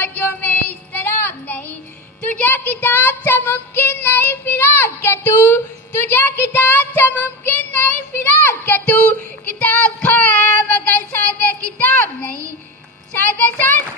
मौजों में इस्तराब नहीं, तुझे किताब से मुमकिन नहीं फिराक के तू, तुझे किताब से मुमकिन नहीं फिराक के तू, किताब खाया मगर साहिब किताब नहीं, साहिब